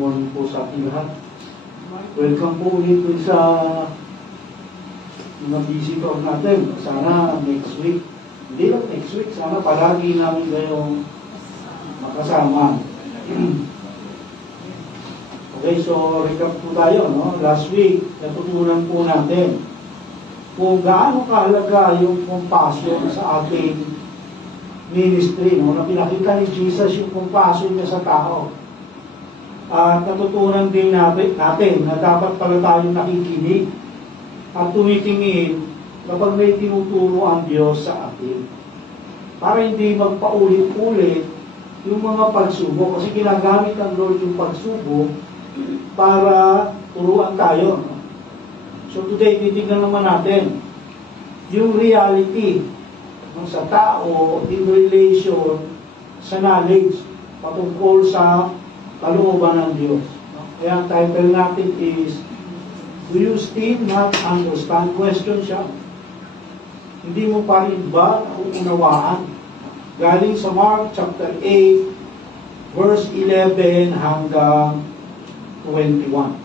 morning po sa ating lahat. Welcome po ulit sa mga visitor natin. Sana next week, hindi lang next week, sana palagi namin kayong makasama. Okay, so recap po tayo, no? Last week, natutunan po natin kung gaano kahalaga yung compassion sa ating ministry, no? Na pinakita ni Jesus yung compassion niya sa tao. At natutunan din natin na dapat pala tayong nakikinig at tumitingin kapag may tinuturo ang Diyos sa atin. Para hindi magpaulit-ulit yung mga pagsubok. Kasi ginagamit ang Lord yung pagsubok para turuan tayo. So today, titignan naman natin yung reality sa tao in relation sa knowledge patungkol sa kalooban ng Diyos. Kaya ang title natin is, do you still not understand? Question siya. Hindi mo pa rin ba nauunawaan? Galing sa Mark chapter 8, verse 11 hanggang 21.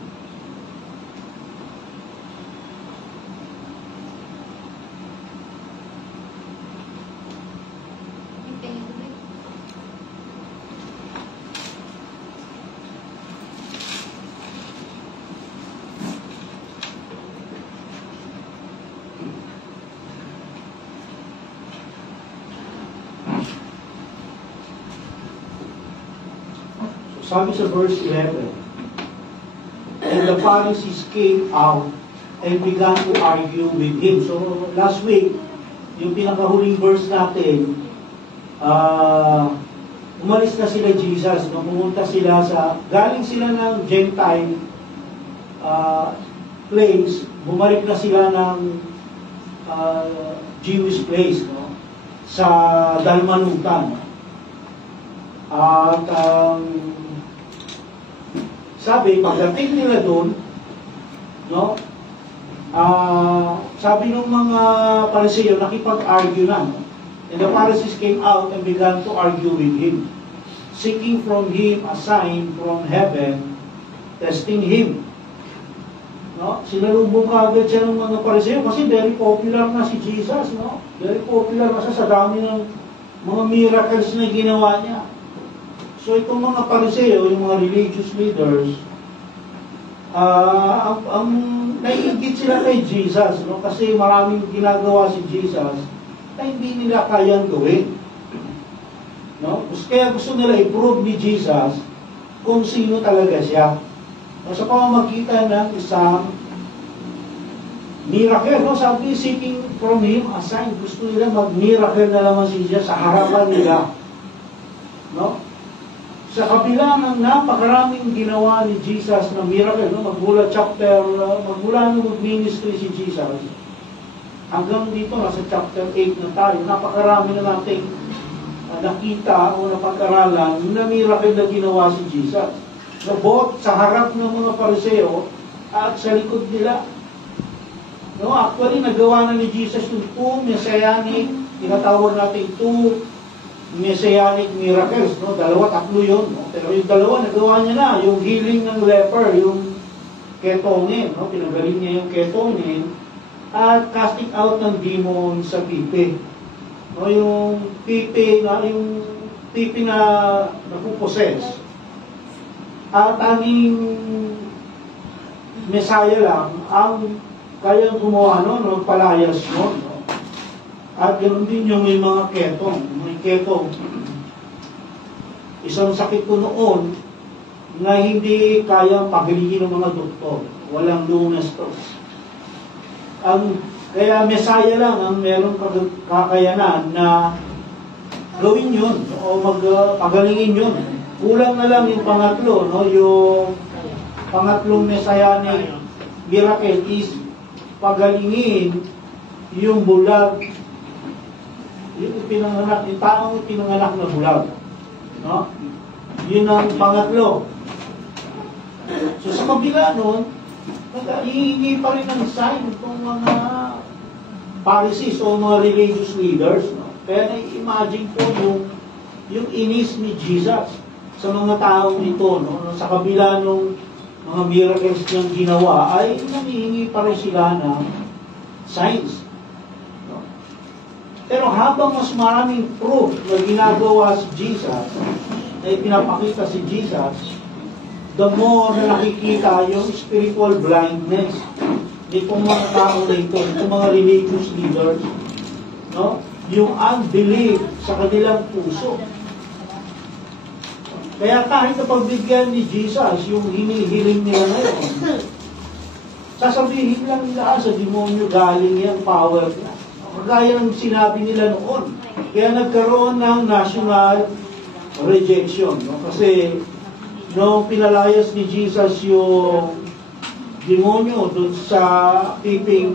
Sabi sa verse 11, and the Pharisees came out and began to argue with him. So last week, yung pinakahuling verse natin, umalis na sila Jesus, no? Pumunta sila galing sila ng Gentile place, bumalik na sila ng Jewish place, no? Sa Dalmanutan. At sabi, pagdating nila doon, no, sabi ng mga Pariseo, nakipag-argue na. No? And the Pharisees came out and began to argue with him, seeking from him a sign from heaven, testing him. No? Sinalubong agad siya ng mga Pariseo kasi very popular na si Jesus. No? Very popular na siya sa dami ng mga miracles na ginawa niya. So itong mga Pariseo, yung mga religious leaders, ang naiingit sila kay Jesus, no? Kasi maraming ginagawa si Jesus na hindi nila kayang gawin. No? Kaya gusto nila i-prove ni Jesus kung sino talaga siya. No? Sa pamamagitan ng isang miracle, no? Sabi, seeking from him a sign. Gusto nila mag-miracle na naman si Jesus sa harapan nila. No? Sa kabila ng napakaraming ginawa ni Jesus na miracle, no? magmula nung mag-ministry si Jesus, hanggang dito, nasa chapter 8 na tayo, napakarami na nating nakita o napag-aralan na miracle na ginawa si Jesus. Na both sa harap ng mga Pariseo at sa likod nila. No? Actually, nagawa na ni Jesus yung two messianic, tinatawag natin two messianic miracles, no? Dalawa, tatlo yun, no? Pero yung dalawa, nagawa niya na, yung healing ng leper, yung ketonin, no? Pinagaling niya yung ketonin, at casting out ng demon sa pipi. No? Yung pipi na napuposes. At tanging Messiah lang, ang kayang gumawa, no? Nagpalayas yun, no? At ganoon din yung may mga ketong. May ketong. Isang sakit ko noon na hindi kayang pagalingin ng mga doktor. Walang lunas to. Kaya Messiah lang ang merong kakayanan na gawin yun o pagalingin yun. Kulang na lang yung pangatlo, no? Yung pangatlong messianic miracle is pagalingin yung bulag, yung taong pinanganak na bulag. No? Yun ang pangatlo. So sa kabila nun, hihingi pa rin ng sign itong mga Pharisees o mga religious leaders. No? Kaya na-imagine po yung inis ni Jesus sa mga taong ito, no? Sa kabila ng mga miracles niyang ginawa, ay nanghihingi pa rin sila ng signs. No? Pero habang mas maraming proof na ginagawa si Jesus, na ipinapakita si Jesus, the more na nakikita yung spiritual blindness nitong mga tao na ito, nitong mga religious leaders, no? Yung unbelief sa kanilang puso. Kaya kahit na pagbigyan ni Jesus yung hinihiling nila ngayon, sasabihin lang nila sa demonyo galing yan, power na. Kagaya ng sinabi nila noon. Kaya nagkaroon ng national rejection. No? Kasi nung pinalayas ni Jesus yung demonyo doon sa pipi,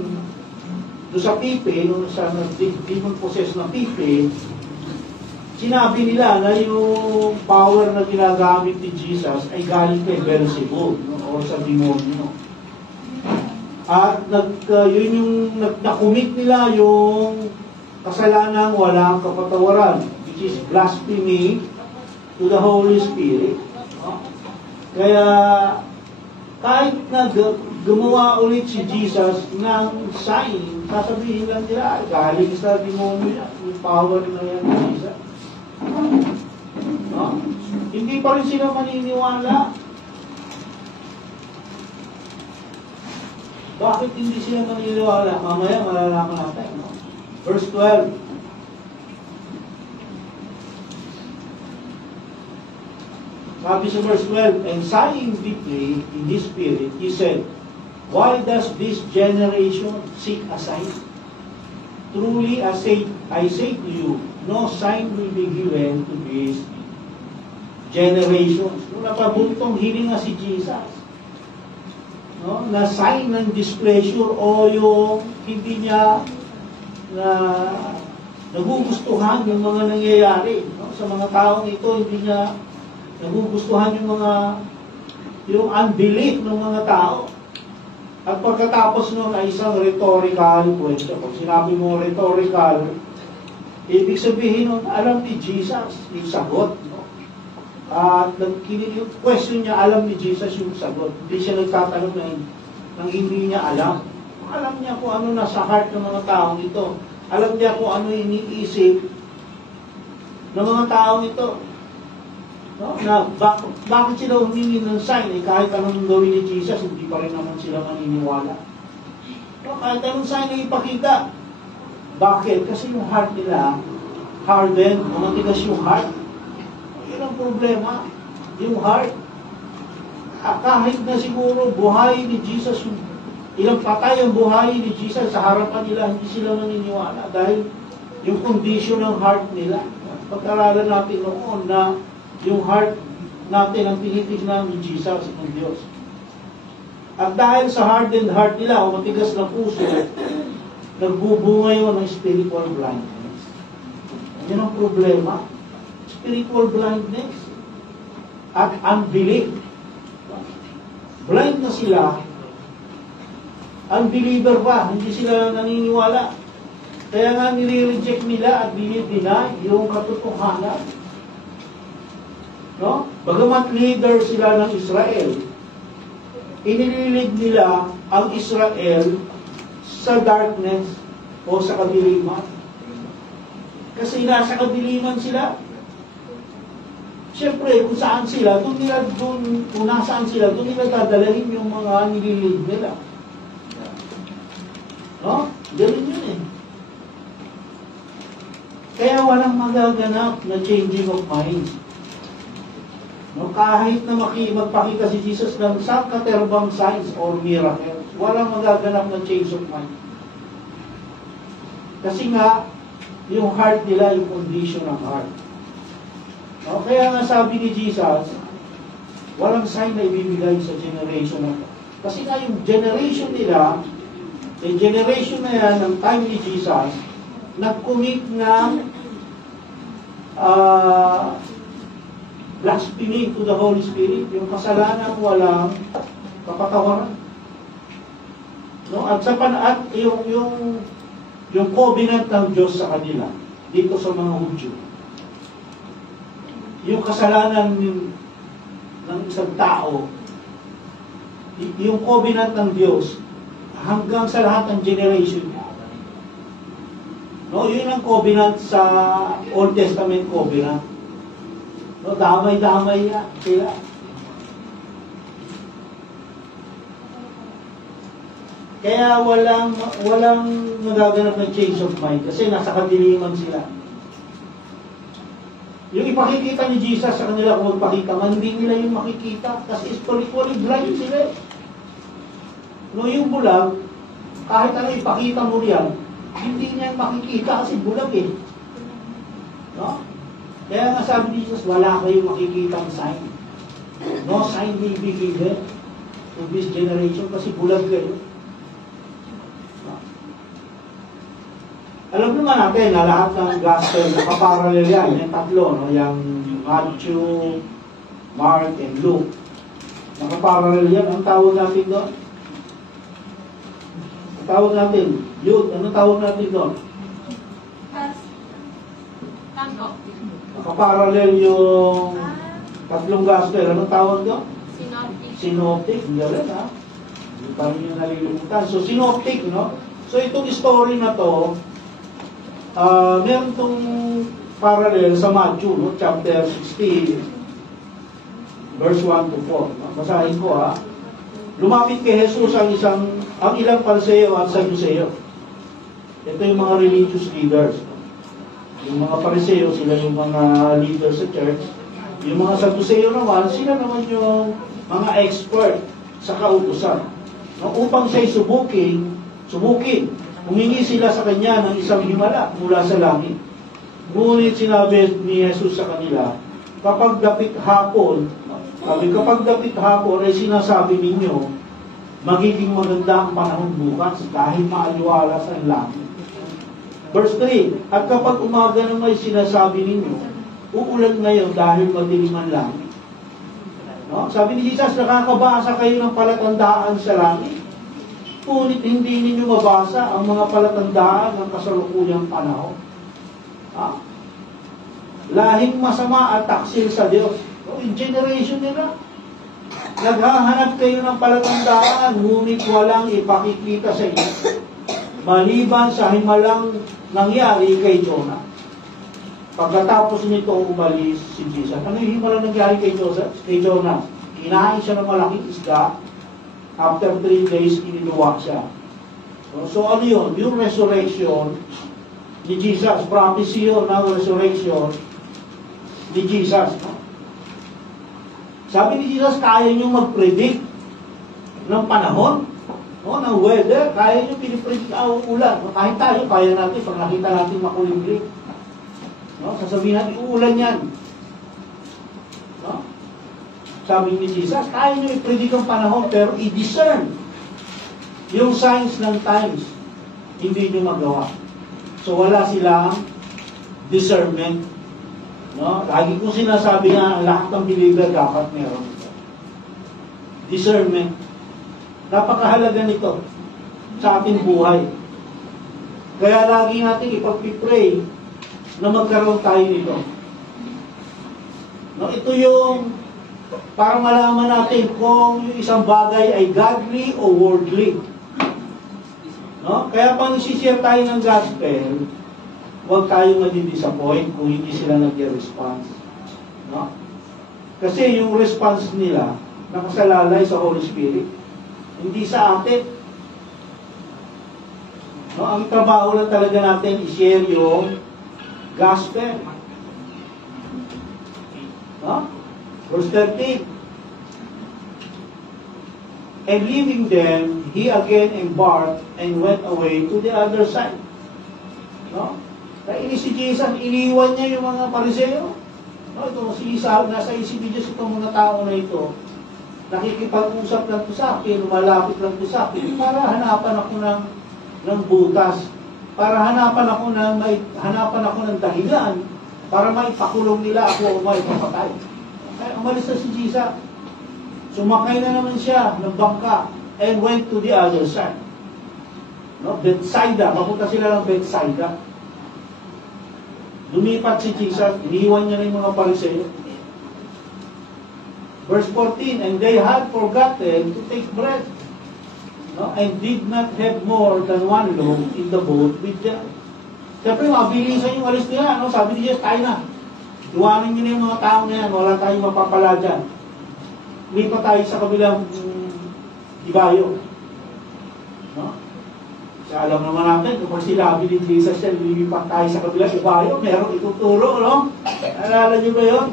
nung sa demon-possessed na pipi, sinabi nila na yung power na ginagamit ni Jesus ay galing kay Beelzebub, no? O sa demonyo. At yun yung nakumit nila yung kasalanang walang kapatawaran, which is blasphemy to the Holy Spirit. No? Kaya kahit na gumawa ulit si Jesus ng sign, sasabihin lang nila, galing sa demonyo yan, yung power na yan ni Jesus. No? Hindi pa rin sila maniniwala. Bakit hindi sila maniniwala? Mamaya malalaman natin. No? Verse 12. Sabi sa verse 12, and sighing deeply in his spirit, he said, why does this generation seek a sign? Truly I say to you, no sign will be given to this generations. Nung napabuntong hiling na si Jesus, no, na sign ng displeasure o yung hindi niya na nagugustuhan yung mga nangyayari, no, sa mga taong ito, hindi niya nagugustuhan yung unbelief ng mga tao. At pagkatapos nun ay isang rhetorical question. Pag sinabi mo rhetorical, ibig sabihin nun, alam ni Jesus yung sagot. No? At yung question niya, alam ni Jesus yung sagot. Hindi siya nagtatanong ng hindi niya alam. Alam niya kung ano nasa heart ng mga taong ito. Alam niya kung ano iniisip ng mga taong ito. No? Na bakit sila humingi ng sign? Kahit anong gawin ni Jesus, hindi pa rin naman sila maniniwala. No? Kahit anong sign na ipakita. Bakit? Kasi yung heart nila, hardened, matigas yung heart. Yun ang problema. Yung heart. Kahit na siguro buhay ni Jesus, ilang patay ang buhay ni Jesus sa harapan nila, hindi sila maniniwala dahil yung condition ng heart nila. Pag-aralan natin noon na yung heart natin ang tinitignan ni Jesus ng Diyos. At dahil sa hardened heart nila o matigas na puso, nagbubunga yun ng spiritual blindness. Yan ang problema. Spiritual blindness at unbelief. Blind na sila, unbeliever pa, hindi sila naniniwala. Kaya nga nire-reject nila at dinideny yung katotohanan. No? Bagamat leader sila ng Israel, inililig nila ang Israel sa darkness o sa kadiliman. Kasi nasa kadiliman sila. Siyempre, kung saan sila, kung nasaan sila, doon nila dadalahin yung mga nililig nila. No? Ganun yun eh. Kaya walang magaganap na changing of mind. No, kahit na magpakita si Jesus ng sangkaterbang signs or miracles, walang magaganap na change of mind. Kasi nga, yung heart nila, yung condition ng heart. No, kaya nga sabi ni Jesus, walang sign na ibibigay sa generation na ito. Kasi nga yung generation nila, yung generation na yan, ng time ni Jesus, nag-commit ng blasphemy to the Holy Spirit, yung kasalanan walang kapatawaran. No? At yung covenant ng Diyos sa kanila dito sa mga Hudyo. Yung kasalanan ng isang tao, yung covenant ng Diyos, hanggang sa lahat ng generation niya. No, yun ang covenant sa Old Testament covenant. No, damay-damay yan sila. Kaya walang nagaganap ng change of mind kasi nasa kadiliman sila. Yung ipakikita ni Jesus sa kanila kung magpakita man, hindi nila yung makikita kasi spiritually blind sila. No, yung bulag, kahit ano ipakita mo riyan, hindi niya makikita kasi bulag eh. No? Kaya nga sabi ni Jesus, wala kayong makikita ng sign. No sign will be given to this generation kasi bulag kayo. No? Alam naman natin na lahat ng gospel nakaparallel yan. Yung tatlo, no? Yung Matthew, Mark, and Luke. Nakaparallel yan. Ang tawag natin doon? Ang tawag natin, youth. Anong tawag natin doon? Nakaparallel yung tatlong gospel. Anong tawag doon? Synoptic. Synoptic. Hindi rin, ha? Hindi pa rin yung nalilimutan. So, synoptic, no? So, itong story na to, meron itong parallel sa Matthew, no? Chapter 16, verse 1 to 4. No? Basahin ko, ha? Lumapit kay Jesus ang ilang Pariseo at Saduceo. Ito yung mga religious leaders. No? Yung mga Pariseo, sila yung mga leaders sa church. Yung mga Saduceo naman, sila naman yung mga expert sa kautusan. No? Upang siya'y subukin, humingi sila sa kanya ng isang himala mula sa langit. Ngunit sinabi ni Jesus sa kanila, kapag dapit hapon ay sinasabi ninyo, magiging maganda ang panahon bukas dahil maaliwala sa langit. Verse 3, at kapag umaga naman ay sinasabi ninyo, uulan ngayon dahil madilim ang langit. No? Sabi ni Jesus, nakakabasa kayo ng palatandaan sa langit. Ngunit hindi ninyo mabasa ang mga palatandaan ng kasalukuyang panahon. Lahing masama at taksil sa Diyos. So, in generation nila, naghahanap kayo ng palatandaan, ngunit walang ipakikita sa inyo. Maliban sa himalang nangyari kay Jonah. Pagkatapos nito, umalis si Jesus. Ano yung himalang nangyari kay Jonah? Kinain siya ng malaking isda. After 3 days, iniluwa siya. So ano yun? Yung resurrection ni Jesus. Prophecy yun ng resurrection ni Jesus. Sabi ni Jesus, kaya nyo mag-predict ng panahon, ng weather. Kaya nyo pinipredict ang ulan. Kahit tayo, kaya natin. Pag nakita natin makulimlim, sasabihin natin, uulan yan. Sabi ni Jesus, kaya nyo i-predict ang panahon, pero i-discern yung signs ng times, hindi nyo magawa. So wala silang discernment. Lagi ko sinasabi nga, lahat ng believer dapat meron ito. Discernment. Napakahalaga nito sa ating buhay. Kaya lagi natin ipag-pray na magkaroon tayo nito. Ito yung para malaman natin kung yung isang bagay ay godly o worldly. Kaya pang isi-share tayo ng gospel, huwag tayong madi-disappoint kung hindi sila nag-response. Kasi yung response nila, nakasalalay sa Holy Spirit. Hindi sa atin. Ang trabaho lang talaga natin i-share yung gospel. Verse 13. And leaving them, he again embarked and went away to the other side. Kaya si Jesus, iniwan niya yung mga Pariseo. Ito, nasa isip ni Jesus itong mga tao na ito. Nakikipag-usap lang ito sa akin, lumalapit lang ito sa akin, para hanapan ako ng butas. Para hanapan ako ng dahilan para maipakulong nila ako o maipapatay. Kaya umalis na si Jesus. Sumakay na naman siya ng bangka and went to the other side. Bethsaida. Papunta sila ng Bethsaida. Lumipat si Jesus. Iniwan niya na yung mga Pariseo. Verse 14, and they had forgotten to take bread, no? And did not have more than one loaf in the boat with them. Siyempre, mabilisan yung alis nila, no? Sabi ni Jesus, tayo na. Iwanan nyo na yung mga tao na yan, wala tayong mapapala dyan. Lipat tayo sa kabilang ibayo. No? Kasi alam naman natin, kung sinabi ni Jesus yan, lilipat tayo sa kabilang ibayo, merong ituturo, no? Alala nyo ba yun?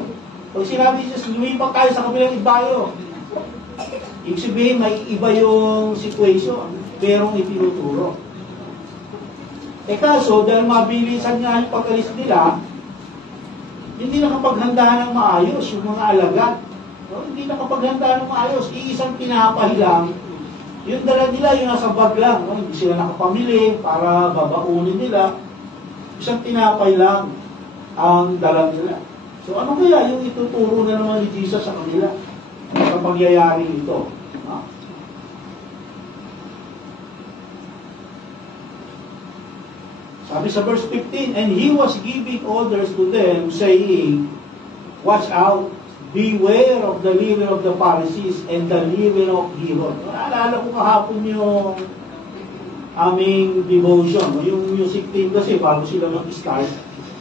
Pag sinabi ni Jesus, lumipat tayo sa kabilang ibayo, ibig sabihin, may iba yung situation, merong itinuturo. Kaso, dahil mabilisan nga yung pag-alis nila, hindi nakapaghanda ng maayos yung mga alagad. No? Hindi nakapaghanda ng maayos. Iisang tinapay lang. Yung dala nila, yung nasa bag lang. No? Hindi sila nakapamili para babaunin nila. Isang tinapay lang ang dala nila. So ano kaya yung ituturo na naman ni Jesus sa kanila sa pangyayari ito? No? Sabi sa verse 15, and he was giving orders to them, saying, watch out, beware of the leaven of the Pharisees and the leaven of Herod. Naalala ko kahapon yung aming devotion. Yung music team kasi, bago sila mag-start,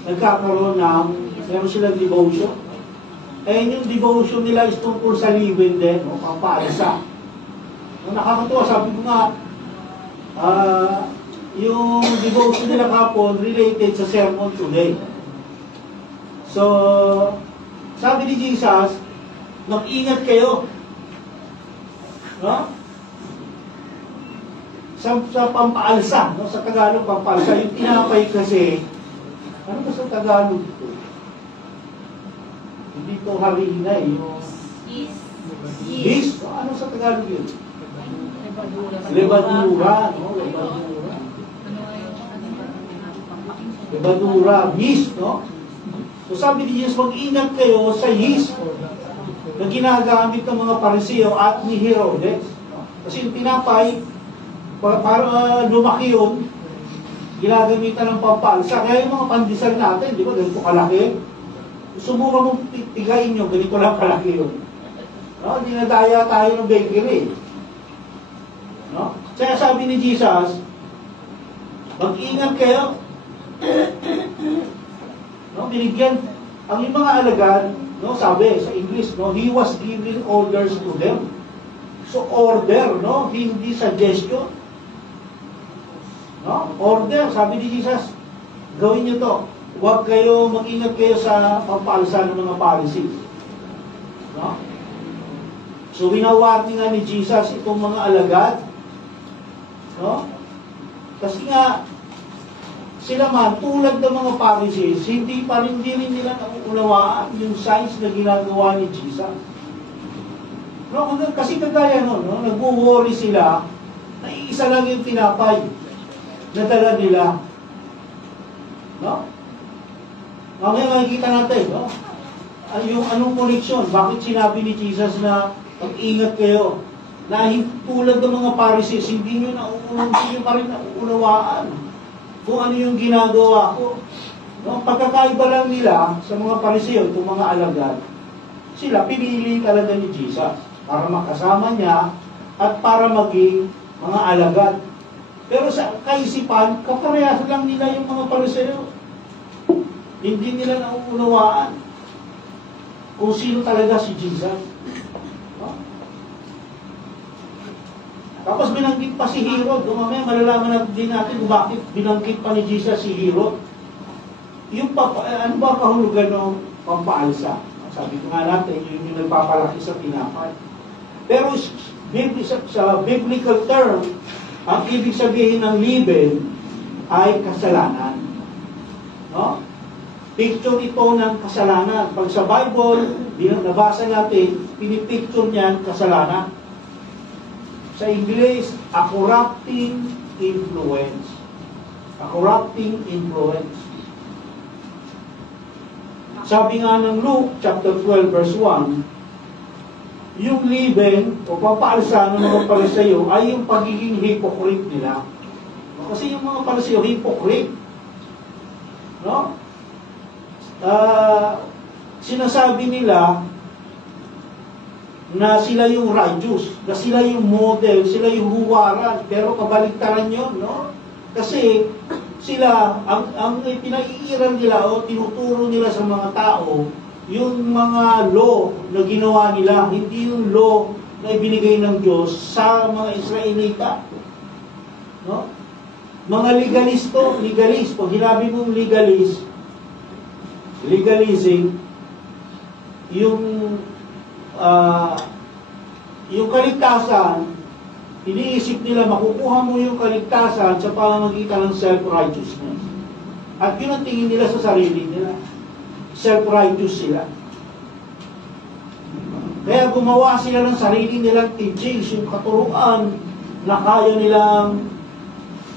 nagkakaroon ng, meron silang devotion. And yung devotion nila is tungkol sa leaven din, o pampaalsa. Nakakatuwa, sabi ko nga, yung devotion nila kapon related sa sermon today. So, sabi ni Jesus, mag-ingat kayo. No? Sa pampaalsa, no? Sa Tagalog, pampaalsa. Yung tinapay kasi, ano ba sa Tagalog ito? Hindi ito harina eh. Yeast. Ano sa Tagalog yun? Levadura. No? Levadura, yeast, no? So sabi ni Jesus, mag-ingat kayo sa yeast na ginagamit ng mga Pariseo at ni Herodes. Kasi yung tinapay, para lumaki yun, ginagamitan ng pampalsa. Kaya yung mga pandesal natin, di ba, ganito kalaki. Subukan mong tigain nyo, ganito lang kalaki yun. No? Dinadaya tayo ng bakery. No? Kaya sabi ni Jesus, mag-ingat kayo. No, binigyan ang yung mga alagad, no, sabi sa English, no, he was giving orders to them. So order, no, hindi suggestion. No, order, sabi ni Jesus, gawin niyo to. Huwag kayo, mag-ingat kayo sa pampalsa ng mga Pharisees. No? So winawarning nga ni Jesus itong mga alagad. No? Kasi nga sila man, tulad ng mga Pharisees, hindi rin nila nauunawaan yung signs na ginagawa ni Jesus. No, kasi kagaya nun, no, nag-worry sila na iisa lang yung tinapay na dala nila. No? Mamaya makikita natin, no? Yung anong connection, bakit sinabi ni Jesus na mag-ingat kayo, na tulad ng mga Pharisees, hindi nyo pa rin nauunawaan kung ano yung ginagawa ko. No? Pagkakaiba lang nila sa mga Pariseo, itong mga alagad, sila pinili talaga ni Jesus para makasama niya at para maging mga alagad. Pero sa kaisipan, kaparehas lang nila yung mga Pariseo. Hindi nila nauunawaan kung sino talaga si Jesus. No? Tapos binanggit pa si Herod. Mamaya malalaman din natin kung bakit binanggit pa ni Jesus si Herod. Yung ano ba kahulugan ng pampaalsa? Sabi ko nga natin, yun yung nagpapalaki sa tinapay. Pero sa biblical term, ang ibig sabihin ng leaven ay kasalanan. No? Picture ito ng kasalanan. Pag sa Bible, nabasa natin, pinipicture niyan kasalanan. Sa English, a corrupting influence. A corrupting influence. Sabi nga ng Luke, chapter 12, verse 1, yung leaven, o papaalsa ng mga Pariseo, ay yung pagiging hypocrite nila. Kasi yung mga Pariseo, hypocrite. No? Sinasabi nila na sila yung righteous, na sila yung model, sila yung huwaran, pero kabaligtaran yun, no? Kasi sila, ang pinaiiral nila o tinuturo nila sa mga tao, yung mga law na ginawa nila, hindi yung law na ibinigay ng Diyos sa mga Israelita. No? Mga legalist, pag hinabi mong legalizing, yung kaligtasan, iniisip nila makukuha mo yung kaligtasan sa pamamagitan ng self-righteousness. At yun ang tingin nila sa sarili nila. Self-righteous sila. Kaya gumawa sila ng sarili nilang teachings, yung katuruan na kaya nilang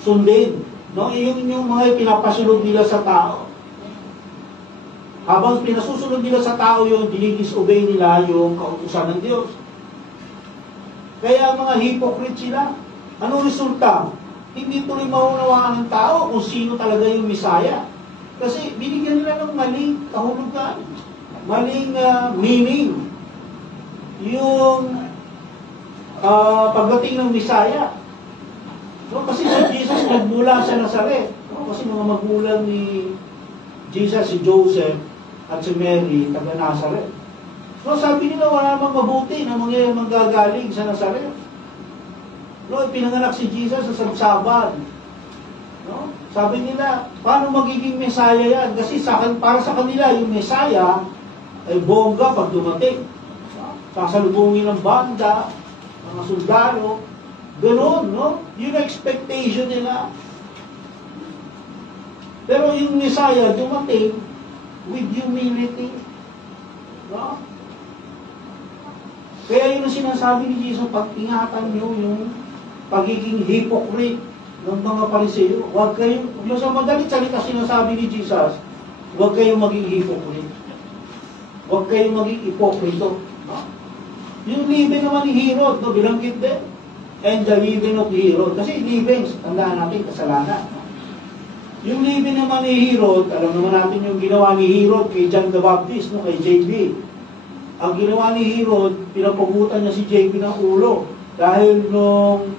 sundin. No? Yung mga pinapasunod nila sa tao. Habang pinasusunod nila sa tao yung dinidisobey nila yung kautusan ng Diyos. Kaya mga hypocrite sila. Ano resulta? Hindi tuloy maunawaan ng tao kung sino talaga yung Messiah. Kasi binigyan nila ng maling kahulugan, maling meaning. Yung pagdating ng Messiah. No, kasi si Jesus nagmula sa Nazaret. No, kasi mga magulang ni Jesus, si Joseph at si Mary, taga Nazaret. So sabi nila wala namang mabuti na manggagaling sa Nazaret. No, pinanganak si Jesus sa sabsaban. No? Sabi nila, paano magiging Messiah yan? Kasi para sa kanila, yung Messiah ay bongga pag dumating. No? Sasalubungin ng banda, mga sundalo, ganoon, no? Yung expectation nila. Pero yung Messiah dumating with humility. No? Kaya yun ang sinasabi ni Jesus, pag-ingatan nyo yung pagiging hypocrite ng mga Pariseo. Huwag kayong, yung sa madalit salita sinasabi ni Jesus, huwag kayong maging hypocrite. Huwag kayong maging hipokrito. No? Yung living naman ni Herod, no, bilanggit din. And the living of Herod. Kasi living, tandaan natin, kasalanan. No? Yung living naman ni Herod, alam naman natin yung ginawa ni Herod kay John the Baptist, no, kay JB. Ang ginawa ni Herod, pinapagutan niya si JB ng ulo. Dahil nung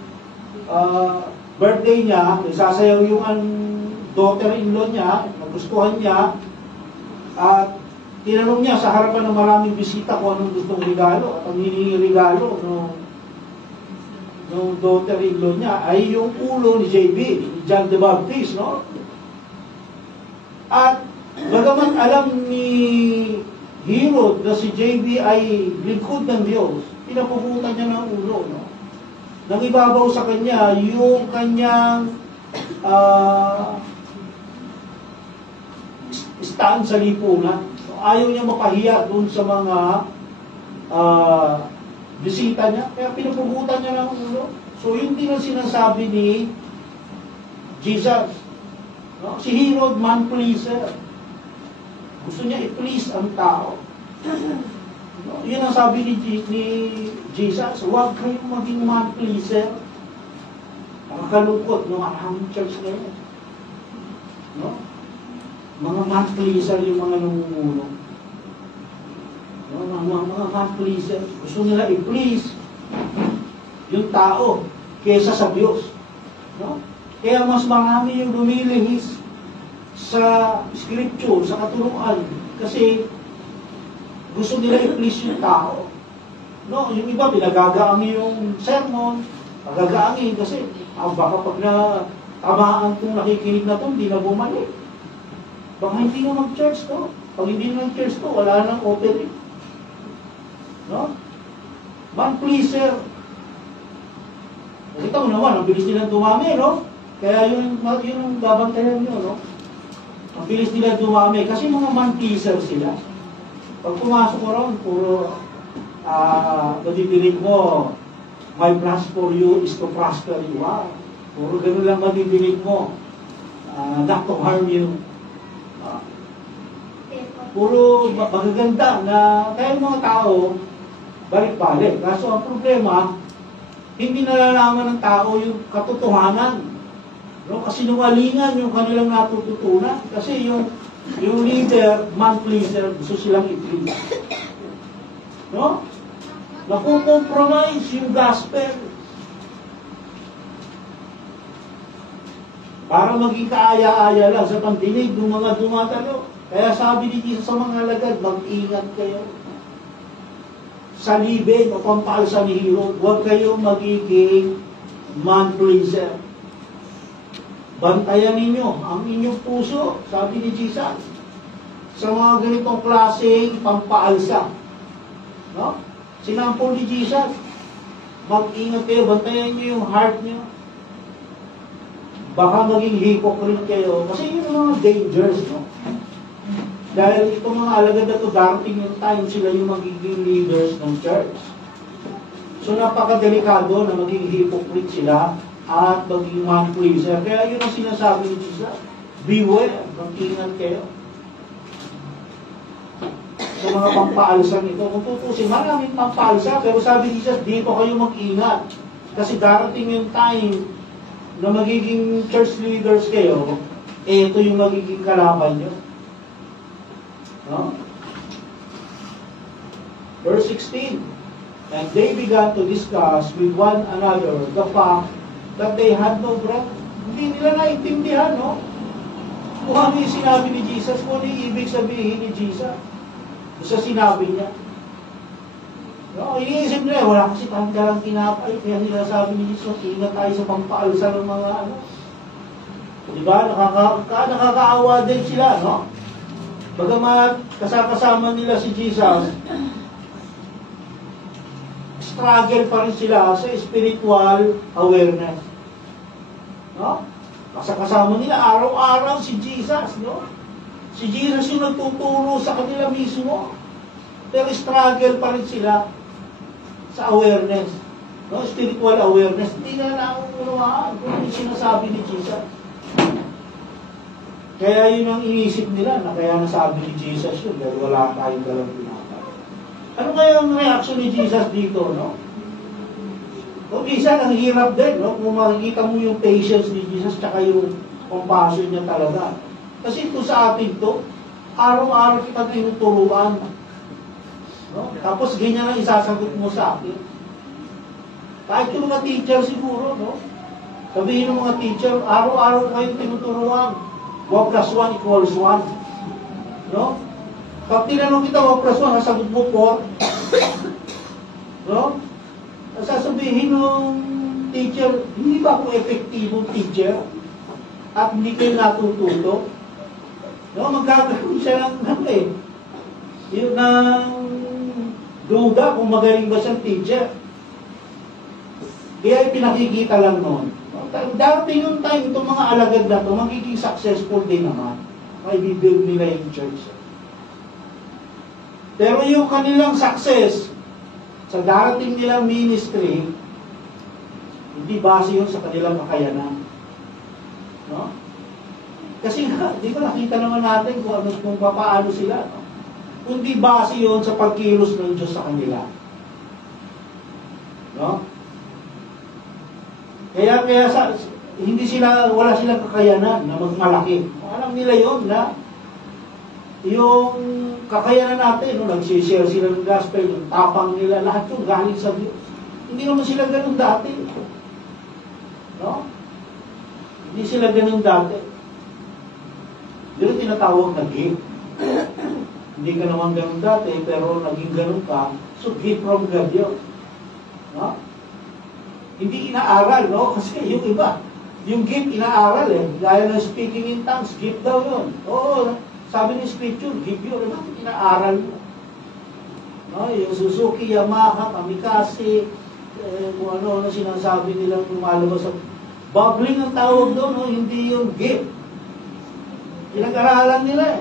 birthday niya, isasayaw yung daughter-in-law niya, nagustuhan niya, at tinanong niya sa harapan ng maraming bisita kung anong gustong regalo. At ang hiningi regalo nung daughter-in-law niya ay yung ulo ni JB, ni John the Baptist, no? At bagaman alam ni Herod na si JB ay lingkod ng Diyos, pinapugutan niya ng ulo, no? Nang ibabaw sa kanya yung kanyang stand sa lipunan. So, ayaw niya mapahiya dun sa mga bisita niya, kaya pinapugutan niya ng ulo. So yun din ang sinasabi ni Jesus. No? Si Herod, man pleaser. Gusto niya i-please ang tao. No? Yun ang sabi ni Jesus, huwag kayong maging man pleaser. Nakakalungkot ng maraming church ngayon. No? Mga man pleaser yung mga namumuno. No? Mga man pleaser. Gusto nila i-please yung tao kaysa sa Diyos. No? Kaya mas marami yung lumilihis sa scripture, sa katuruan. Kasi gusto nila i-please yung tao. No, yung iba pinagagaangi yung sermon, pagagaangi kasi baka pag na tamaan kung nakikinig na ito, hindi na bumalik. Baka hindi na mag-church to. Pag hindi na mag-church to, wala nang offering. No? Man pleaser. Nakita mo naman, ang bilis nilang dumami, no? Kaya yun ang babantayan nyo, no? Ang bilis nila dumami kasi mga man pleaser sila. Pag pumasok ko ron, puro madidinig mo, my plans for you is to prosper you. Wow. Puro ganun lang madidinig mo. Not to harm you. Puro magaganda na kaya mga tao balik-balik. Kaso ang problema, hindi nalalaman ng tao yung katotohanan. No? Kasi nungalingan yung kanilang natututunan. Kasi yung leader, man pleaser, gusto silang i-please. No? Nakukompromise yung gospel. Para maging kaaya-aya lang sa pandinig ng mga dumatalo. Kaya sabi ni Jesus sa mga alagad, mag-ingat kayo. Sa libing o pampalsa ni Herod, huwag kayong magiging man pleaser. Bantayan ninyo ang inyong puso, sabi ni Jesus, sa mga ganitong klaseng pampaalsa. No? Sinampol ni Jesus, mag-ingat kayo, bantayan nyo yung heart nyo. Baka maging hypocrite kayo. Kasi yun ang mga dangers, no? Dahil itong mga alagad na ito, darating yung time sila yung magiging leaders ng church. So napakadelikado na maging hypocrite sila at maging man pleaser. Kaya yun ang sinasabi ni Jesus. Beware, mag-ingat kayo. Sa mga pampaalsa nito, kung tutusin, maraming pampaalsa, pero sabi ni Jesus, dito kayo mag-ingat. Kasi darating yung time na magiging church leaders kayo, ito yung magiging kalaban nyo. No? Verse 16, and they began to discuss with one another the fact that they had no bread. Hindi nila naintindihan, no? Kung ano yung sinabi ni Jesus, kung ano yung ibig sabihin ni Jesus sa sinabi niya. No, iniisip nila, wala kasi tayong dalang tinapay, kaya nila sabi ni Jesus, ingat tayo sa pampaalsa ng mga ano. Diba? Nakakaawa din sila, no? Bagamat kasama nila si Jesus, struggle pa rin sila sa spiritual awareness. No? Kasama nila, araw-araw si Jesus, no? Si Jesus yung nagtuturo sa kanila mismo. Pero struggle pa rin sila sa awareness, no? Spiritual awareness. Hindi na nauunawaan kung ano yung sinasabi ni Jesus. Kaya yun ang inisip nila na kaya nasabi ni Jesus yun dahil wala tayong dalang pinapay. Ano kaya ang reaction ni Jesus dito, no? O minsan, ang hirap din, no? Kung makikita mo yung patience ni Jesus tsaka yung compassion niya talaga. Kasi ito sa atin to, araw-araw kita tinuturuan. No? Tapos ganyan ang isasagot mo sa akin. Kahit yung mga teacher siguro, no? Sabihin ng mga teacher, araw-araw kayong tinuturuan. 1 plus 1 equals 1. No? Pag tinanong kita 1 plus 1, nasagot mo 4. No? Sasabihin ng teacher, hindi ba ako epektibong teacher? At hindi kayo natututo? No? Magkakaroon siya ng yun ng duda kung magaling ba siyang teacher. Kaya pinakikita lang noon. Darating yung time, itong mga alagad na ito, magiging successful din naman. May bibuild nila yung church. Pero yung kanilang success, sa darating nilang ministry, hindi base yun sa kanilang kakayanan. No? Kasi nga, di ba nakita naman natin kung paano sila, no? Kundi base yun sa pagkilos ng Diyos sa kanila. No? Kaya wala silang kakayanan na magmalaki. Alam nila yun na yung kakayanan natin, no, nagsishare sila ng gospel, yung tapang nila, lahat yung galing sa Diyos. Hindi naman sila ganun dati. No? Hindi sila ganun dati. Yun tinatawag na gift. Hindi ka naman ganun dati, pero naging ganun ka, so gift from God yun. No? Hindi inaaral, no? Kasi yung iba, yung gift inaaral Gaya ng speaking in tongues, gift daw yun. Oo, sabi ni Scripture, gift yun. Bakit inaaral mo? No? Yung Suzuki, Yamaha, Kamikaze, kung ano sinasabi nilang lumalabas sa bubbling ang tawag doon, no? Hindi yung gift. Pinag-aralan nila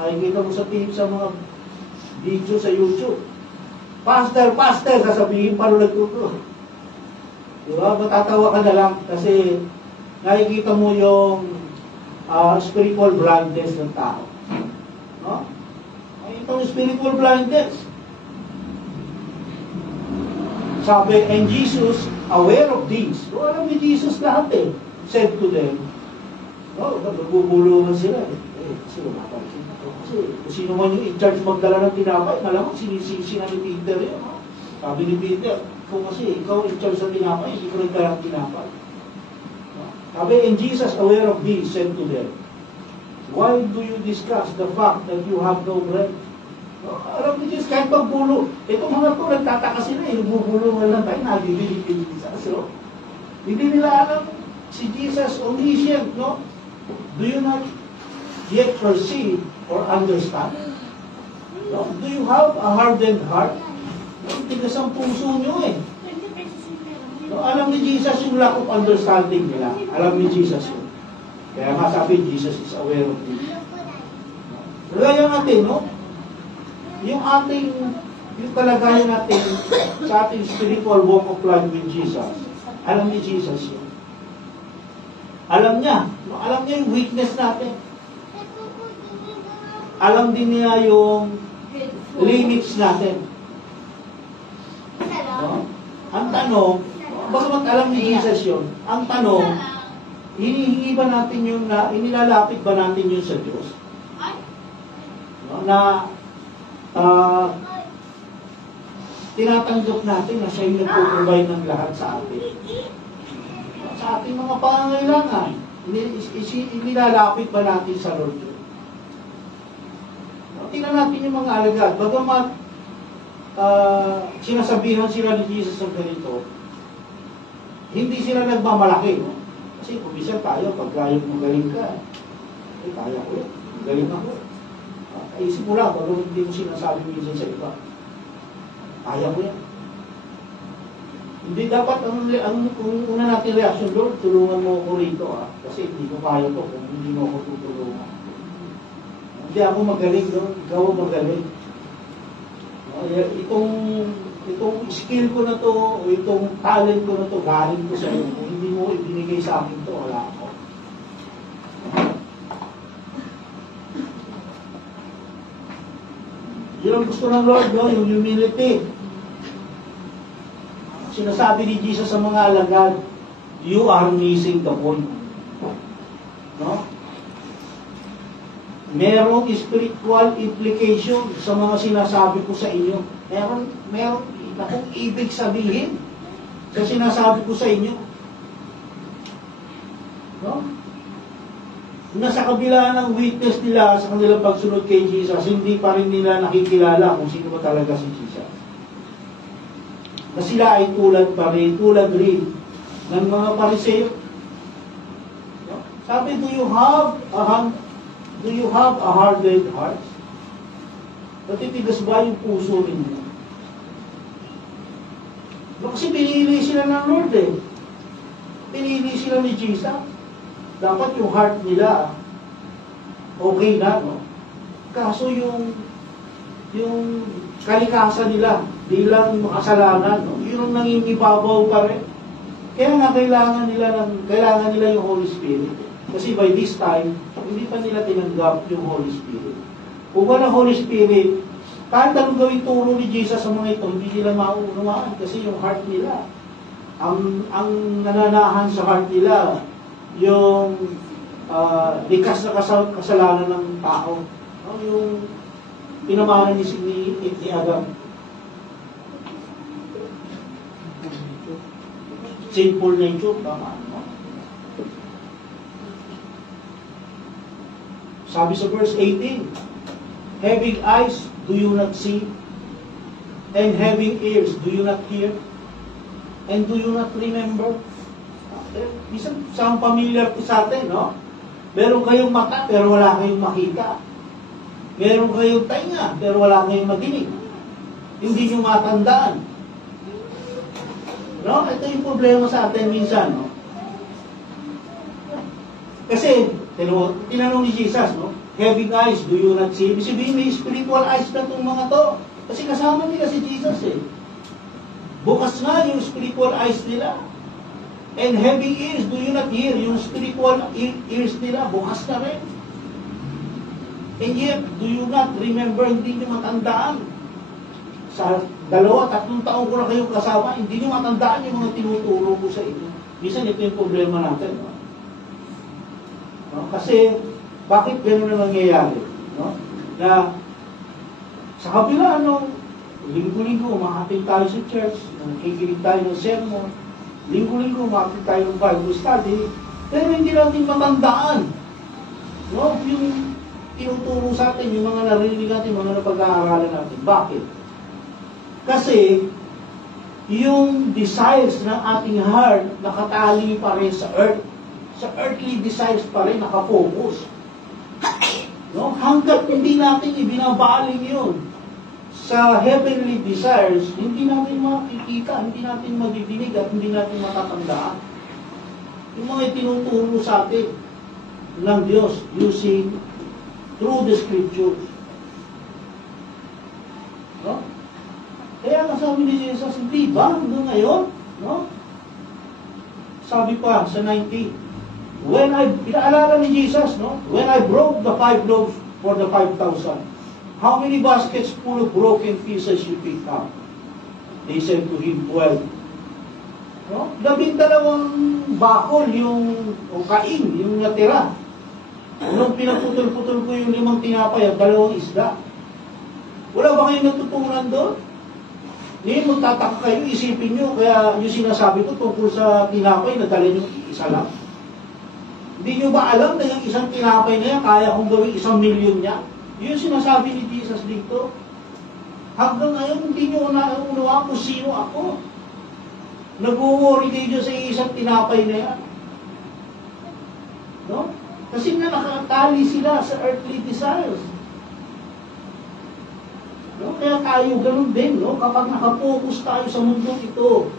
Nakikita mo sa mga video sa YouTube. Pastor, sasabihin pa rin nagtuturo. Diba? Matatawa ka na lang kasi nakikita mo yung spiritual blindness ng tao. No? Itong spiritual blindness. Sabi, and Jesus, aware of this. So, alam ni Jesus lahat said to them, nagbubulungan sila kasi wala pa rin. Kasi kung sino man yung in-charge magdala ng tinapay, malamang sinisisi na ni Peter yun. Sabi ni Peter, ikaw in charge sa tinapay, ikaw nagkaroon ng tinapay. Sabi, and Jesus, aware of this, said to them, why do you discuss the fact that you have no bread? Alam ni Jesus, kahit pagbulo, itong mga to, nagtataka sila, bubulungan lang tayo, nagibili kay Jesus. So, hindi nila alam si Jesus omniscient, no? Do you not yet perceive or understand? No? Do you have a hardened heart? Tigas ang puso nyo eh. No? Alam ni Jesus yung lack of understanding nila. Alam ni Jesus yun. Kaya nga sabi, Jesus is aware of this. Kaya natin, no? Yung kalagayan natin sa ating spiritual walk of life with Jesus, alam ni Jesus yun. Alam niya. No? Alam niya yung weakness natin. Alam din niya yung limits natin. No? Ang tanong, bagamat alam ni Jesus yun, ang tanong, hinihingi ba natin yung, inilalapit ba natin yun sa Diyos? No? Na, tinatanggap natin na siya yung nagpo-provide ng lahat sa atin. Sa ating mga pangangailangan, inilalapit ba natin sa Lord yun? No? Tingnan natin yung mga alagad, bagamat sinasabihan sila ni Jesus ng ganito, hindi sila nagmamalaki. No? Kasi kung bisa tayo, pag kayang magaling ka, kaya ko yun, magaling ako. Isip mo lang, pag hindi mo sinasabi minsan sa iba, kaya ko yan. Hindi dapat, ang una natin reaction, Lord, tulungan mo ako rito, kasi hindi ko kaya to kung hindi mo ako tutulungan. Hindi ako magaling, no? Ikaw magaling. Itong skill ko na to, o itong talent ko na to, galing ko sa iyo. Kung hindi mo ibinigay sa akin to, wala ako. Yun ang gusto ng Lord, no? Yung humility. Sinasabi ni Jesus sa mga alagad, you are missing the point. No? Merong spiritual implication sa mga sinasabi ko sa inyo. Meron akong ibig sabihin sa sinasabi ko sa inyo. No? Nasa kabila ng witness nila sa kanilang pagsunod kay Jesus, hindi pa rin nila nakikilala kung sino ba talaga si Jesus. Na sila ay tulad rin ng mga Pariseo. No? Sabi, do you have a hardened heart? Natitigas ba yung puso ninyo? Kasi pinili sila ng Lord eh. Pinili sila ni Jesus. Dapat yung heart nila okay na, no? Kaso yung kalikasan nila bilang makasalanan, no? Yun ang nangingibabaw pa rin. Kaya nga kailangan nila yung Holy Spirit. Kasi by this time, hindi pa nila tinanggap yung Holy Spirit. Kung walang Holy Spirit, kahit anong gawing turo ni Jesus sa mga ito, hindi nila mauunawaan kasi yung heart nila, ang nananahan sa heart nila, yung likas na kasalanan ng tao. No? Yung pinamanan ni Adam. Sinful nature, tama. No? Sabi sa verse 18, having eyes, do you not see? And having ears, do you not hear? And do you not remember? Minsan, saan familiar po sa atin, no? Meron kayong mata, pero wala kayong makita. Meron kayong tainga, pero wala kayong maginig. Hindi nyo matandaan. No? Ito yung problema sa atin minsan, no? Kasi, tinanong ni Jesus, no? Having eyes, do you not see? Ibig sabihin, may spiritual eyes na itong mga to. Kasi kasama nila si Jesus, eh. Bukas nga yung spiritual eyes nila. And having ears, do you not hear? Yung spiritual ears nila, bukas na rin. And yet, do you not remember, hindi nyo matandaan? Sa 2-3 taon ko na kayong kasama, hindi nyo matandaan yung mga tinuturo ko sa inyo. Minsan, ito yung problema natin. No? No? Kasi, bakit gano'n na nangyayari? No? Na, sa kabila nung Linggo-linggo, umaating tayo sa church, nakikinig tayo ng sermon, linggo-linggo, umaating tayo ng Bible study, pero hindi natin matandaan. No? Yung tinuturo sa atin, yung mga narinig natin, mga napag-aaralan natin. Bakit? Kasi, yung desires ng ating heart, nakatali pa rin sa earth. Sa earthly desires pa rin, nakafocus. No? Hanggat hindi natin ibinabaling yun sa heavenly desires, hindi natin makikita, hindi natin madidinig at hindi natin matatandaan. Yung mga tinuturo sa atin ng Diyos using through the scriptures. No? Kaya nasabi ni Jesus, hindi ba hanggang ngayon? No? Sabi pa sa 19, pinaalala ni Jesus, no? When I broke the 5 loaves for the 5,000, how many baskets full of broken pieces you picked up? They said to him, 12. No? 12 bakol o kain, yung natira. Nung pinaputol-putol ko yung 5 tinapay at 2 isda. Wala ba kayong natutunan doon? Hindi, magtataka kayo, isipin nyo, kaya yung sinasabi ko tungkol sa tinapay, nadala nyo isa lang. Hindi nyo ba alam na yung isang tinapay na yan, kaya kong gawin 1,000,000 niya? Yun sinasabi ni Jesus dito. Hanggang ngayon, hindi nyo unawaan kung sino ako. Nag-worry kayo sa isang tinapay na yan. No? Kasi nga nakatali sila sa earthly desires. No? Kaya tayo ganun din, no? Kapag nakapokus tayo sa mundong ito,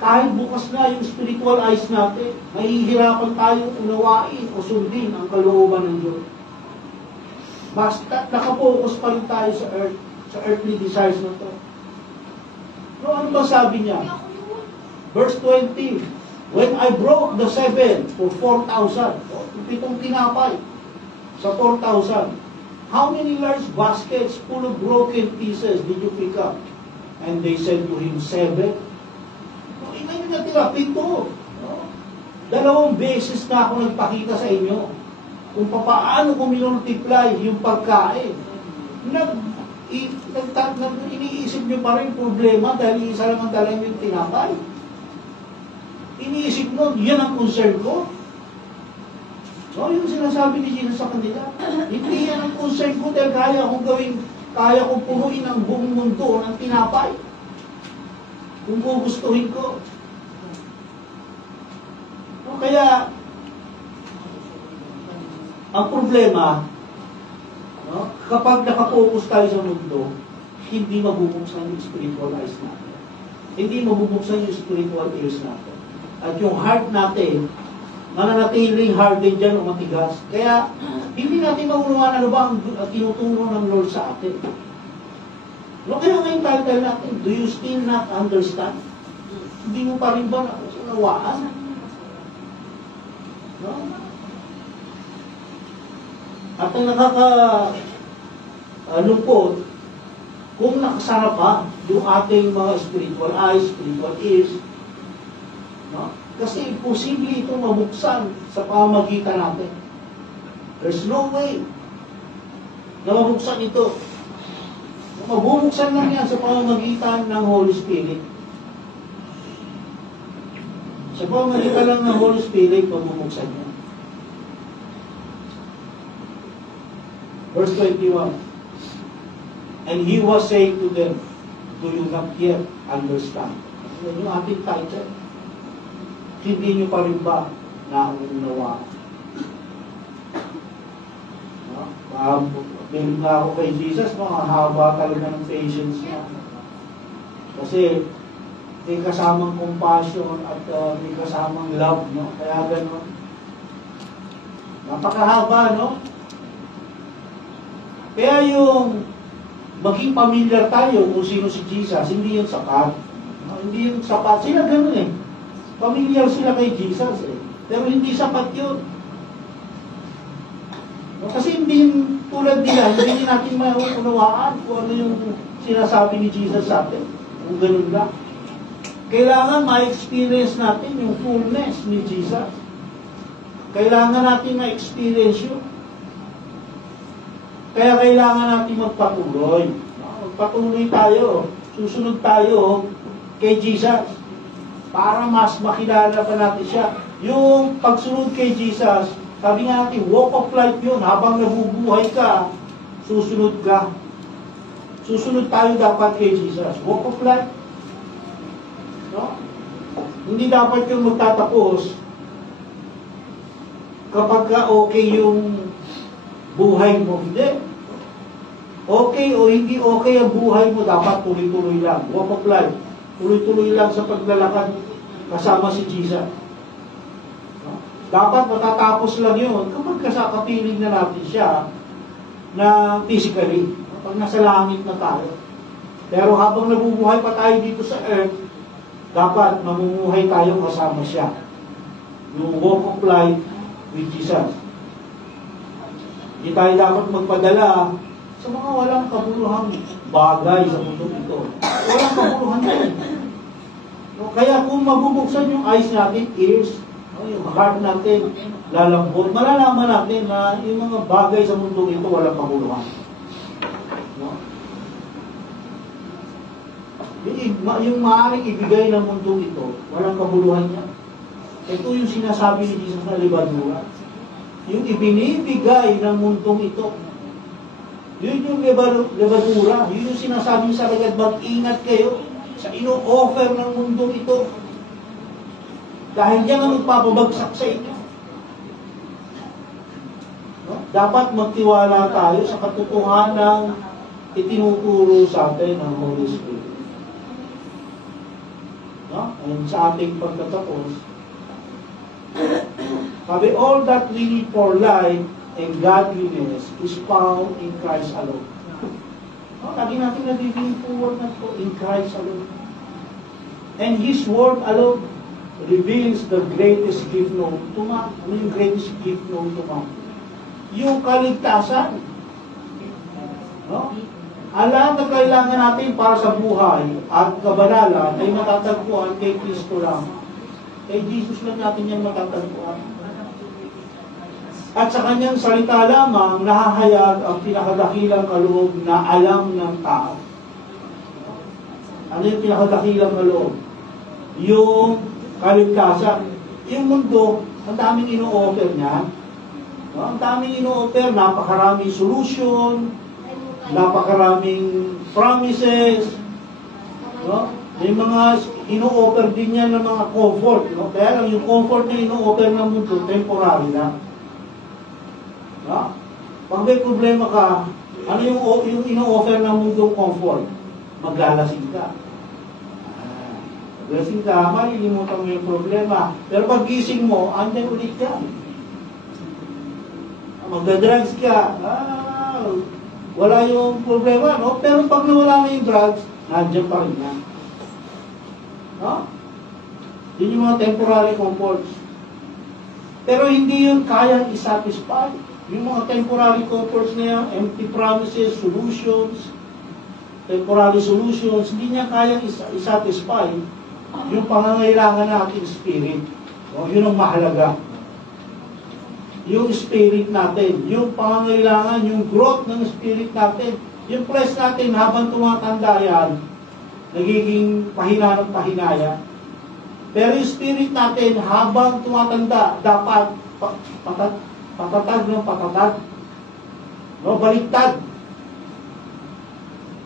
kahit bukas na yung spiritual eyes natin, mahihirapan tayong unawain o sundin ang kalooban ng Diyos. Basta nakapokus pa rin tayo sa earth, sa earthly desires na ito. No, ano ba sabi niya? Verse 20, when I broke the 7 for 4,000, 7 tinapay sa 4,000, how many large baskets full of broken pieces did you pick up? And they said to him, 7. No, ilan yung natira? 7. No? 2 beses na ako nagpakita sa inyo kung paano ko minultiply yung pagkain. Iniisip nyo pa rin problema dahil isa lang ang dala yung tinapay. Iniisip nyo, yan ang concern ko. No, yung sinasabi ni Jesus sa kanila, hindi yan ang concern ko dahil kaya kong punuin ang buong mundo ng tinapay. Kung gugustuhin ko. No, kaya, ang problema, no, kapag nakapokus tayo sa mundo, hindi mabubuksan yung spiritual eyes natin. Hindi mabubuksan yung spiritual ears natin. At yung heart natin, mananatiling hardened dyan o matigas. Kaya, hindi natin maunawaan ano ba ang tinuturo ng Lord sa atin. No, kaya ngayon title natin, do you still not understand? Hindi mo pa rin ba unawaan? No? At ang nakakalungkot, kung nakasara pa yung ating mga spiritual eyes, spiritual ears, no? Kasi posible itong mabuksan sa pamamagitan natin. There's no way na mabuksan ito. Mabubuksan lang yan sa pamamagitan ng Holy Spirit. Sa pamamagitan lang ng Holy Spirit, mabubuksan yan. Verse 21. And he was saying to them, do you not yet understand? Yan yung ating title. Hindi nyo pa rin ba nauunawaan? Bilig na ako kay Jesus, mahaba talaga ng patience niya. Kasi may kasamang compassion at may kasamang love, no? Kaya gano'n. Napakahaba, no? Kaya yung maging familiar tayo kung sino si Jesus, hindi yung sapat. No? Hindi yung sapat. Sila gano'n eh. Familiar sila kay Jesus eh. Pero hindi sapat yun. No? Kasi hindi tulad nila, hindi natin maunawaan kung ano yung sinasabi ni Jesus sa atin. Kung ganun lang. Kailangan ma-experience natin yung fullness ni Jesus. Kailangan natin ma-experience yun. Kaya kailangan natin magpatuloy. patuloy tayo, susunod tayo kay Jesus para mas makilala pa natin siya. Yung pagsunod kay Jesus, sabi nga natin, walk of life yun. Habang nabubuhay ka, susunod ka. Susunod tayo dapat kay Jesus. Walk of life. No? Hindi dapat yung magtatapos kapag ka okay yung buhay mo. Hindi. Okay o hindi okay ang buhay mo, dapat tuloy-tuloy lang. Walk of life. Tuloy-tuloy lang sa paglalakad kasama si Jesus. No? Dapat matatapos lang yun kapag kasakapiling na natin siya na physically. Pag nasa langit na tayo. Pero habang nabubuhay pa tayo dito sa earth, dapat mamumuhay tayo kasama siya. Yung walk of life with Jesus. Hindi tayo dapat magpadala sa mga walang kabuluhang bagay sa mundo ito. Walang kabuluhan yan. No, kaya kung mabubuksan yung eyes natin, ears, no, yung heart natin, lalambot, malalaman natin na yung mga bagay sa mundo ito walang kabuluhan. No? Yung maaaring ibigay ng mundo ito, walang kabuluhan niya. Ito yung sinasabi ni Jesus na libadura. Yung ibinibigay ng mundong ito, yun yung lebadura. Yun yung sinasabi sa lagad, mag-ingat kayo sa ino-offer ng mundong ito. Dahil yan ang magpapabagsak sa inyo. No? Dapat magtiwala tayo sa katotohanan ng itinuturo sa atin ng Holy Spirit. No? And sa ating pagtatapos, sabi, all that we need for life and godliness is found in Christ alone. No, lagi natin nabibigyan po word na po, in Christ alone. And His word alone reveals the greatest gift known to man. Ano yung greatest gift known to man? Yung kaligtasan. No? Alam na kailangan natin para sa buhay at kabanalan ay matatagpuan kay Kristo lang. Kay Jesus lang natin yan matatagpuan. At sa kanyang salita lamang, nahahayag ang pinakadakilang kaloob na alam ng tao. Ano yung pinakadakilang kaloob? Yung kaligtasan. Yung mundo, ang daming ino-offer niya. No? Ang daming ino-offer, napakaraming solution, napakaraming promises. No? May mga ino-offer din niya ng mga comfort. No? Kaya lang yung comfort na ino-offer ng mundo, temporary lang. No? Pag may problema ka, ano yung ino-offer ng mundong comfort? Maglalasing ka. Maglalasing ka, malilimutan mo yung problema. Pero pag gising mo, andyan ulit yan. Magdadrugs ka, wala yung problema, no? Pero pag nawala na yung drugs, nandiyan pa rin yan. No? Yun yung mga temporary comforts. Pero hindi yun kayang isatisfy. Yung mga temporary comforts na yan, empty promises, solutions, temporary solutions, hindi niya kayang isatisfy yung pangangailangan natin spirit. No? Yun ang mahalaga. Yung spirit natin, yung pangangailangan, yung growth ng spirit natin, yung flesh natin habang tumatanda yan, nagiging pahina ng pahinaya. Pero yung spirit natin habang tumatanda, dapat patatag ng patatag. No, baliktad.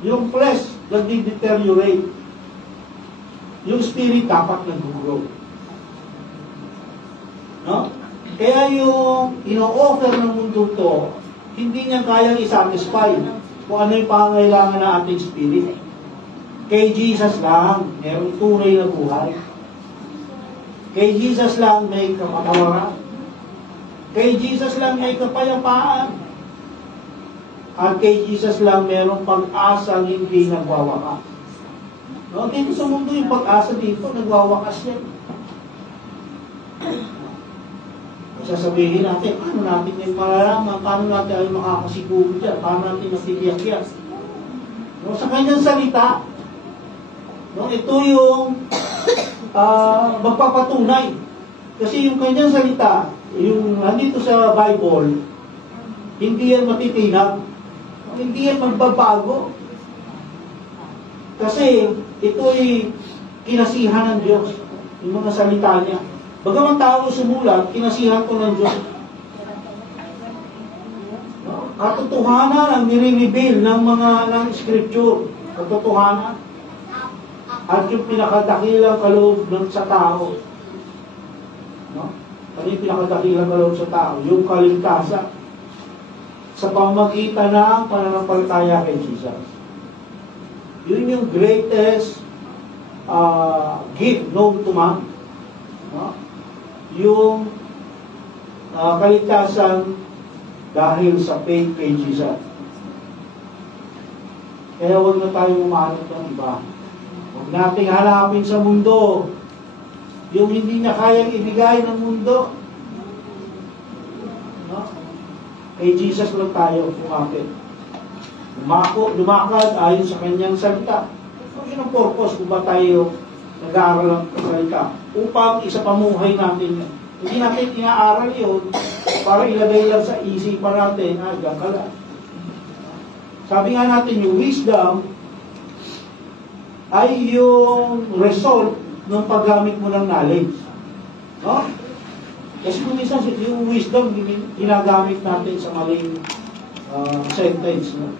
Yung flesh, nag-deteriorate. Yung spirit dapat nag-grow. No? Kaya yung ino-offer ng mundo to, hindi niya kayang isatisfy kung ano yung pangangailangan ng ating spirit. Kay Jesus lang, mayroong tunay na buhay. Kay Jesus lang may kapatawaran. Kay Jesus lang may kapayapaan. At kay Jesus lang mayroong pag-asa hindi nagwawakas. No? Dito sa mundo yung pag-asa dito, nagwawakas yan. Sasabihin natin, paano natin yung malalaman, paano natin ay makakasiguro dyan, paano natin matitiyak yan. No? Sa kanyang salita, no? Ito yung magpapatunay. Kasi yung kanyang salita, yung nandito sa Bible, hindi yan matitinag. Hindi yan magbabago. Kasi ito'y kinasihan ng Diyos. Yung mga salita niya. Bagaman tao sumulat, kinasihan ko ng Diyos. Katotohanan ang nire-reveal ng Scripture. Katotohanan. At yung pinakadakilang kaloob sa tao. No? Ano yung pinakadakilang kaloob sa tao? Yung kaligtasan. Sa pamagitan ng pananampalataya kay Jesus. Yun yung greatest gift known to man. No? Yung kaligtasan dahil sa faith kay Jesus. Kaya huwag na tayo umanap ng iba. Huwag nating hanapin sa mundo yung hindi na kayang ibigay ng mundo. No? Kay Jesus lang tayo kumapit. Lumakad ayon sa kanyang salita. So, yun ang purpose kung ba tayo nag-aaral ng salita. Upang isapamuhay natin yun. Hindi natin inaaral yun para ilagay lang sa isipan natin, diyan ka lang. Sabi nga natin, yung wisdom ay yung result ng paggamit mo ng knowledge. No? Kasi kung minsan yung wisdom, ginagamit natin sa maling sentence. No?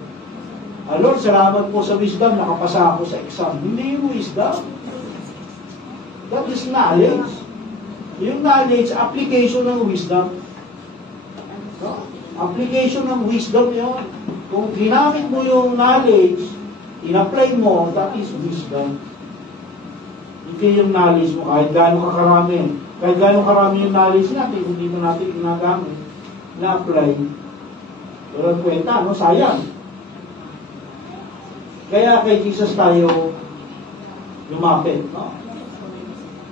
Lord, salamat po sa wisdom, nakapasa ako sa exam. Hindi yung wisdom. That is knowledge. Yung knowledge, application ng wisdom. No? Application ng wisdom yun. Kung ginamit mo yung knowledge, in-apply mo, that is wisdom. Hindi yung knowledge mo, kahit gano'ng kakarami. Kahit gano'ng karami yung knowledge natin, hindi mo natin ginagamit, na-apply. Walang kwenta, no? Sayang. Kaya kay Jesus tayo lumapit. No?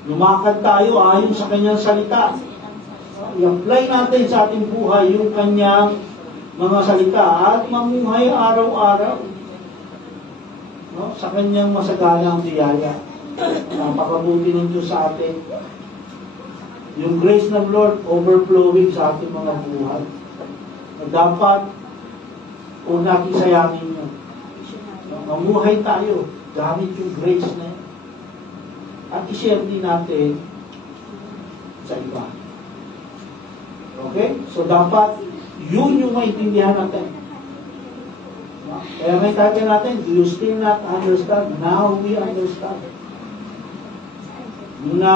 Lumakad tayo ayon sa kanyang salita. I-apply natin sa ating buhay yung kanyang mga salita at mamuhay araw-araw, no? Sa kanyang masagalang biyaya. Napakabuti ng Diyos sa atin. Yung grace ng Lord overflowing sa ating mga buhay. Na dapat kung natin sayangin yun. Mamuhay tayo gamit yung grace na yun. At i-share din natin sa iba. Okay? So dapat yun yung maintindihan natin. Kaya may tatin natin, do you still not understand? Now we understand. Na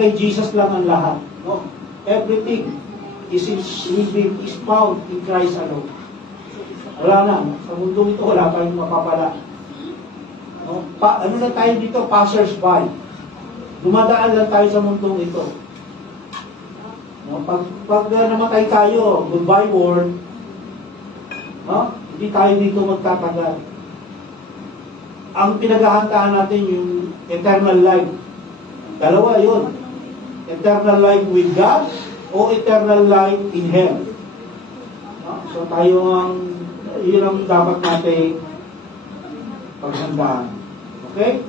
kay Jesus lang ang lahat. No? Everything is found in Christ alone. Wala na. Sa mundo ito, wala tayong mapapala. No? Ano na tayo dito? Passers-by. Dumadaan lang tayo sa mundong ito. No? Pag namatay tayo, goodbye world, no? Hindi tayo dito magtatagal. Ang pinaghahantaan natin yung eternal life. Dalawa yun. Eternal life with God o eternal life in hell. No? So tayo yun ang dapat natin paghandaan. Okay?